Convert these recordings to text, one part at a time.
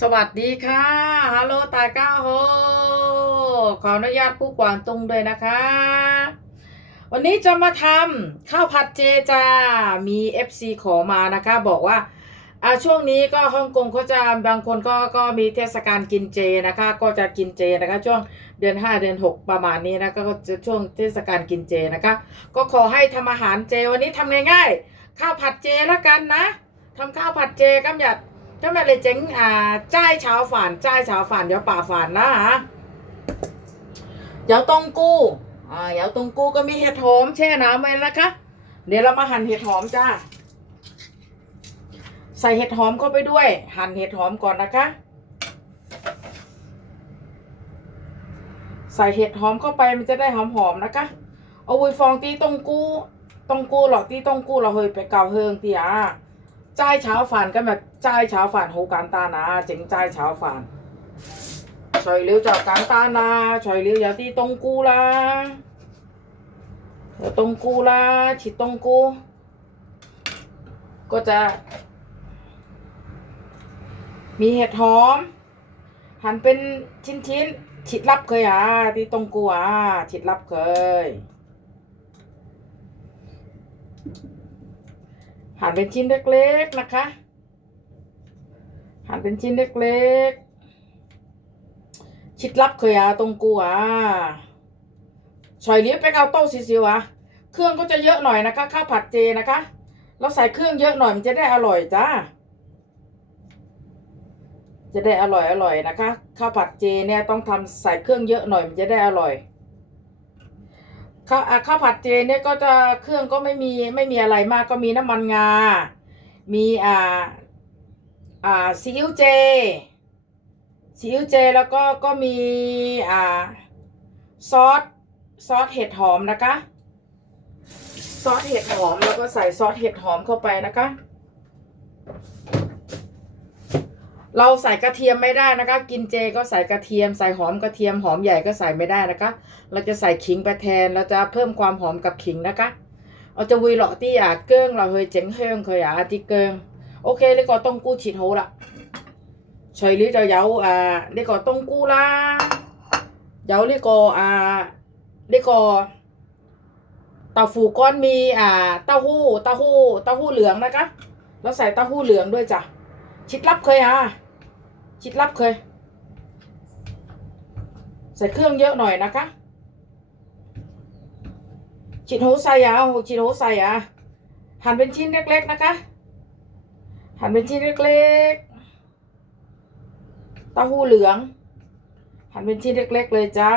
สวัสดีค่ะฮัลโหลตาก้าโฮขออนุญาตผู้กวางตุงด้วยนะคะ วันนี้จะมาทำข้าวผัดเจจ้ามี FC ขอมานะคะ บอกว่าอ่าช่วงนี้ก็ฮ่องกงเขาจะบางคนก็ก็มีเทศกาลกินเจนะคะ ก็จะกินเจนะคะ ช่วงเดือน 5 เดือน 6 ประมาณนี้นะคะก็จะช่วงเทศกาลกินเจนะคะ ก็ขอให้ทำอาหารเจวันนี้ทำง่ายๆข้าวผัดเจละกันนะทำข้าวผัดเจกำหยัด จ้าแม่เลยเจ๊งอ่าจ้ายชาวฝานจ้ายชาวฝานเดี๋ยวป่าฝานนะฮะเดี๋ยวต้องกู้อ่าเดี๋ยวต้องกู้ก็มีเห็ดหอมแช่น้ำไว้นะคะ เดี๋ยวเรามาหั่นเห็ดหอมจ้าใส่เห็ดหอมเข้าไปด้วย หั่นเห็ดหอมก่อนนะคะ ใส่เห็ดหอมเข้าไปมันจะได้หอมๆนะคะเอาวุยฟองตีต้องกู้ต้องกู้หรอกตีต้องกู้เราเฮยไปเก่าเฮิงตีอะ จ่ายเช้าฝันก็แบบจ่ายเช้าฝันโหการตานาเจ๋งจ่ายเช้าฝันช่วยเลี้ยวจากการตานาช่วยเลี้ยวยาที่ตรงกูละตรงกูละฉิตรงกู ก็จะ มีเห็ดหอม หั่นเป็นชิ้นๆฉีดลับเคยอะที่ตรงกูอะฉีดลับเคย หั่นเป็นชิ้นเล็กๆนะคะ หั่นเป็นชิ้นเล็กๆชิดลับเคยอะตรงกูอะชอยเลี้ยบไปเอาโต้ซิวๆอะเครื่องก็จะเยอะหน่อยนะคะข้าวผัดเจนะคะเราใส่เครื่องเยอะหน่อยมันจะได้อร่อยจ้าจะได้อร่อยอร่อยนะคะข้าวผัดเจเนี่ยต้องทำใส่เครื่องเยอะหน่อยมันจะได้อร่อย ข้าวข้าวผัดเจเนี่ยก็จะเครื่องก็ไม่มีไม่มีอะไรมากก็มีน้ำมันงา มีอ่าอ่าซีอิ๊วเจซีอิ๊วเจแล้วก็ก็มีอ่าซอสซอสเห็ดหอมนะคะ ซอสเห็ดหอมแล้วก็ใส่ซอสเห็ดหอมเข้าไปนะคะ เราใส่กระเทียมไม่ได้นะคะ กินเจก็ใส่กระเทียม ใส่หอมกระเทียมหอมใหญ่ก็ใส่ไม่ได้นะคะ เราจะใส่ขิงไปแทนเราจะเพิ่มความหอมกับขิงนะคะเราจะวีหลอตี้อะเกิ้งเราเคยเจ๋งเฮงเคยอะที่เกิ้งโอเคนี่ก็ต้องกู้ฉีดหูละใช่หรือจะเยาอ่านี่ก็ต้องกู้ละเยานี่ก็อ่านี่ก็เต้าฟูก้อนมีอ่าเต้าหู้เต้าหู้เต้าหู้เหลืองนะคะ แล้วใส่เต้าหู้เหลืองด้วยจ้ะชิดลับเคยอะ ชิดลับเคย ใส่เครื่องเยอะหน่อยนะคะฉีดหูใส่อะฉีดหูใส่อะหั่นเป็นชิ้นเล็ก ๆ นะคะ หั่นเป็นชิ้นเล็กๆเต้าหู้เหลือง หั่นเป็นชิ้นเล็ก ๆ เลยจ้า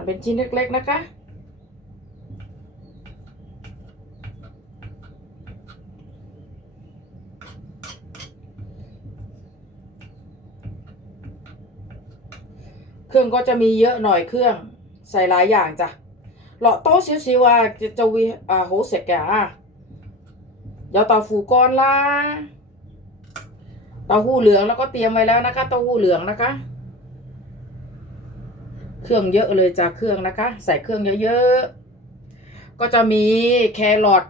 หั่นเป็นชิ้นเล็กๆนะคะ เครื่องก็จะมีเยอะหน่อยเครื่องใส่หลายอย่างจ้ะหลอโต๊ะสิวๆอะจะจะวีอ่าโหเสร็จแกอะเดี๋ยวเต้าฟูก้อนละเต้าหู้เหลืองแล้วก็เตรียมไว้แล้วนะคะเต้าหู้เหลืองนะคะ เครื่องเยอะเลยจากเครื่องนะคะ ใส่เครื่องเยอะๆก็จะมีแครอท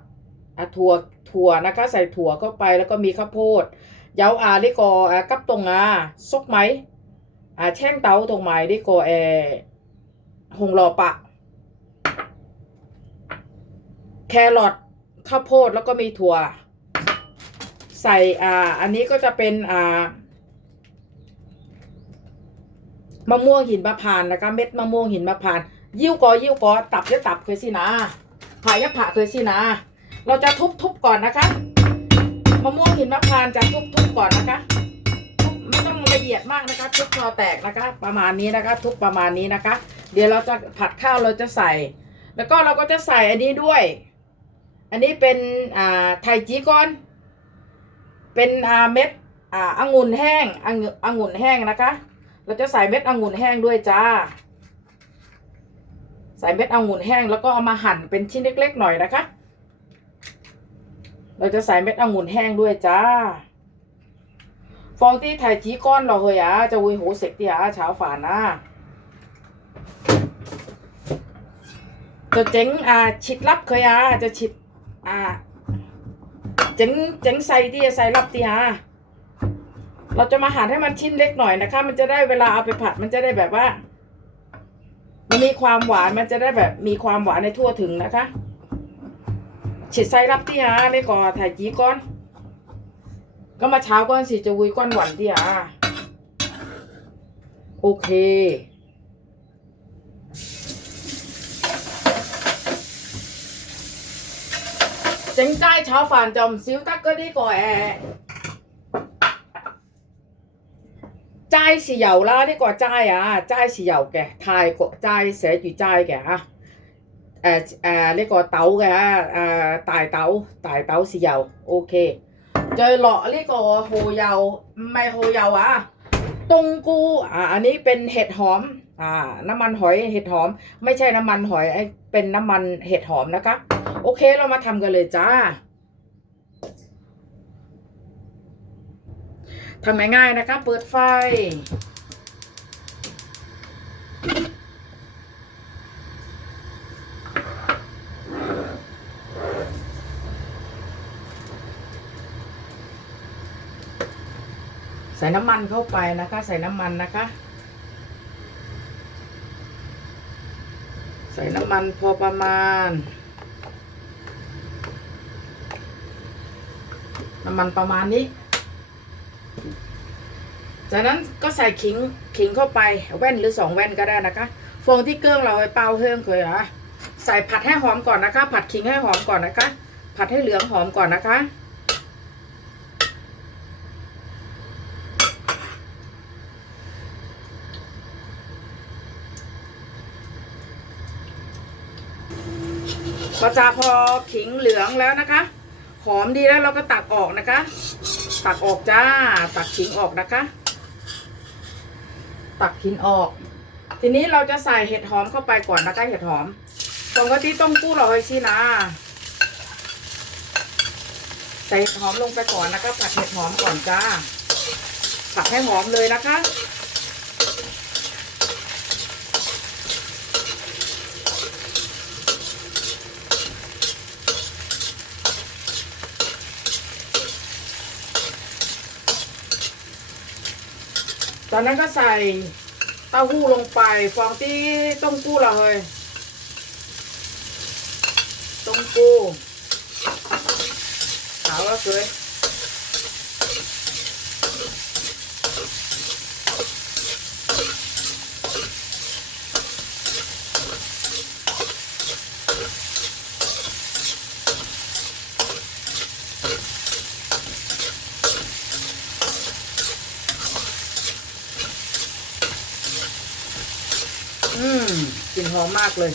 อะถั่วถั่วนะคะ ใส่ถั่วเข้าไปแล้วก็มีข้าวโพดเยาอาลิโกอกับตรงอาซกไหมอาแช่งเตาตรงไหมลิโกอแอหงรอปะ แครอทข้าวโพดแล้วก็มีถั่ว ใส่อ่าอันนี้ก็จะเป็นอ่า มะม่วงหินมะพรานนะคะ เม็ดมะม่วงหินมะพรานยิ้วกอยิ้วกอตับจะตับเคยสินะผ่ายะผ่าเคยสินะ เราจะทุบๆก่อนนะคะมะม่วงหินมะพรานจะทุบๆก่อนนะคะไม่ต้องละเอียดมากนะคะ ทุบคอแตกนะคะ ประมาณนี้นะคะ ทุบประมาณนี้นะคะ เดี๋ยวเราจะผัดข้าวเราจะใส่ แล้วก็เราก็จะใส่อันนี้ด้วย อันนี้เป็นอ่าไทจีก่อน เป็นอ่าเม็ดอ่าองุ่นแห้งองุ่นองุ่นแห้งนะคะ เราจะใส่เม็ดองุ่นแห้งด้วยจ้า ใส่เม็ดองุ่นแห้งแล้วก็เอามาหั่นเป็นชิ้นเล็ก ๆ หน่อยนะคะ เราจะใส่เม็ดองุ่นแห้งด้วยจ้าฟองที่ถ่ายจีก้อนเราเฮียอะจะวุ้ยหูเสกที่อะเช้าฝานนะจะเจ๋งอ่าฉิดลับเคยอะจะฉิดอ่าเจ๋งเจ๋งใส่ที่ใส่ลับที่อะ เราจะมาหั่นให้มันชิ้นเล็กหน่อยนะคะ มันจะได้เวลาเอาไปผัด มันจะได้แบบว่า มันมีความหวานมันจะได้แบบมีความหวานในทั่วถึงนะคะฉิดใส่รับที่ฮะนี่ก่อนถ่ายจีก่อน ก็มาเช้าก่อนสิจะวุยก้อนหวานที่ฮะโอเค 整斋炒饭就唔少得嗰啲个诶 斋豉油啦，呢、个系斋啊，斋豉油嘅泰国斋写住斋嘅吓。诶诶呢个豆嘅吓，诶、大豆大豆豉油 OK，再落呢个蚝油，唔系蚝油啊，冬菇อ่าอันนี้เป็นเห็ดหอมอ่าน้ำมันหอยเห็ดหอม ไม่ใช่น้ำมันหอยไอ้เป็นน้ำมันเห็ดหอมนะคะ โอเคเรามาทำกันเลยจ้า ทำง่ายๆนะคะ เปิดไฟ ใส่น้ำมันเข้าไปนะคะ ใส่น้ำมันนะคะ ใส่น้ำมันพอประมาณน้ำมันประมาณนี้ จากนั้นก็ใส่ขิงขิงเข้าไปแว่นหรือสองแว่นก็ได้นะคะฟองที่เกลืองเราไปเป่าเฮืองเคยอะใส่ผัดให้หอมก่อนนะคะ ผัดขิงให้หอมก่อนนะคะ ผัดให้เหลืองหอมก่อนนะคะพอจะพอขิงเหลืองแล้วนะคะ หอมดีแล้วเราก็ตักออกนะคะ ตักออกจ้า ตักขิงออกนะคะ ตักทิ้นออก ทีนี้เราจะใส่เห็ดหอมเข้าไปก่อนนะคะเห็ดหอมตรงกะทิต้มกู้เราไว้ชินะใส่เห็ดหอมลงไปก่อนนะคะผัดเห็ดหอมก่อนจ้าผัดให้หอมเลยนะคะ ตอนนั้นก็ใส่เต้าหู้ลงไปฟองที่ต้มกู้เราเลยต้มกู้ขาวแล้วสวย อืมกลิ่นหอมมากเลย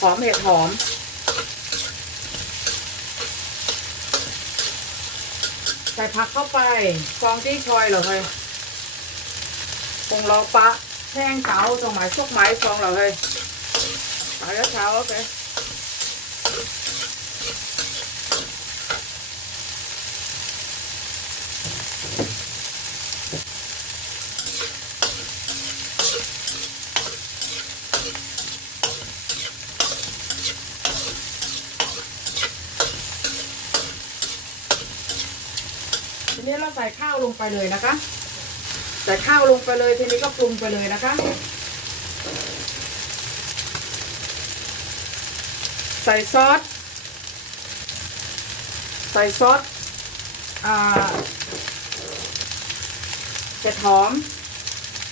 หอมเห็ดหอม ใส่ผักเข้าไปฟองที่ชอยเหรอเฮ้ยคงรอปะแท่งเก๋าตรงหมายชกไม้ฟองเหรอเฮ้ยตาแล้วเช้าโอเค ทีนี้เราใส่ข้าวลงไปเลยนะคะ ใส่ข้าวลงไปเลยทีนี้ก็ปรุงไปเลยนะคะ ใส่ซอส ใส่ซอสอ่าเห็ดหอม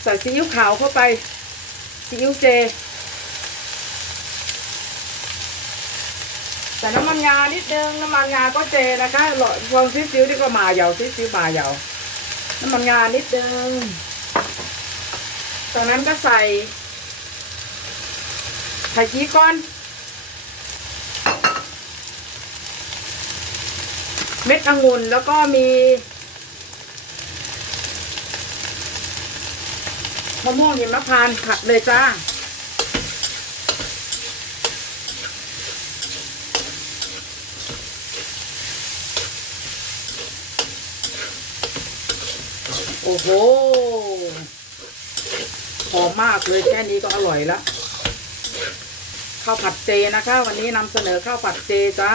ใส่ซีอิ๊วขาวเข้าไปซีอิ๊วเจ ใส่น้ำมันงานิดนึงน้ำมันงาก็เจนะคะหลอดฟองซีซิวที่ก็มาเหยาซีซิวมาเหยาน้ำมันงานิดนึงจากนั้นก็ใส่ไข่กีก้อน เม็ดองุ่นแล้วก็มีมะม่วงหิมพานต์ผัดเลยจ้า โอ้โหหอมมากเลยแค่นี้ก็อร่อยแล้วข้าวผัดเจนะคะ วันนี้นำเสนอข้าวผัดเจจ้า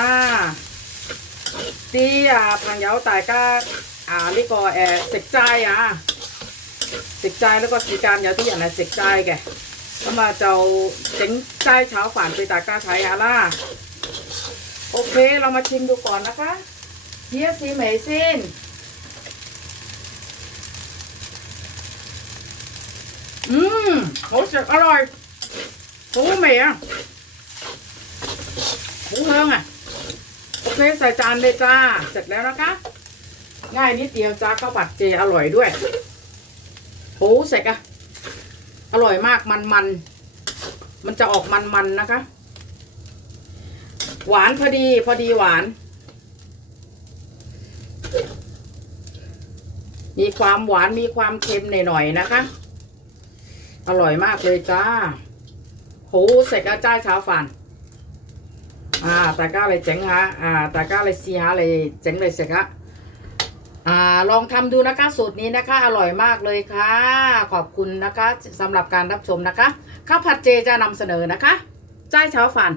ที่อ่าพังเยาตายก็อ่านี่ก็แอเสกใจอะเสกใจแล้วก็สีการเยาที่อย่างไรเสกใจแกก็มาเจ้าเจ๋งใจเช้าฝันไปตายก้าใช้อาล่าโอเค เรามาชิมดูก่อนนะคะเฮียสีเหมยซิน อืมโหเสร็จอร่อยโหเหม่อะโหเฮิงอะ โอเคใส่จานเลยจ้า เสร็จแล้วนะคะ ง่ายนิดเดียวจ้าข้าวผัดเจอร่อยด้วยโหเสร็จอะ อร่อยมากมันมัน มันจะออกมันมันนะคะ หวานพอดีพอดีหวานมีความหวานมีความเค็มหน่อยๆนะคะ อร่อยมากเลยจ้าโหเสร็จแล้วจ้ายชาวฝันอ่าแต่ก็เลยเจ๋งฮะอ่าแต่ก็เลยซีฮะเลยเจ๋งเลยเสร็จฮะอ่าลองทำดูนะคะสูตรนี้นะคะอร่อยมากเลยค่ะ ขอบคุณนะคะ สำหรับการรับชมนะคะข้าวผัดเจจะนำเสนอนะคะจ้ายชาวฝัน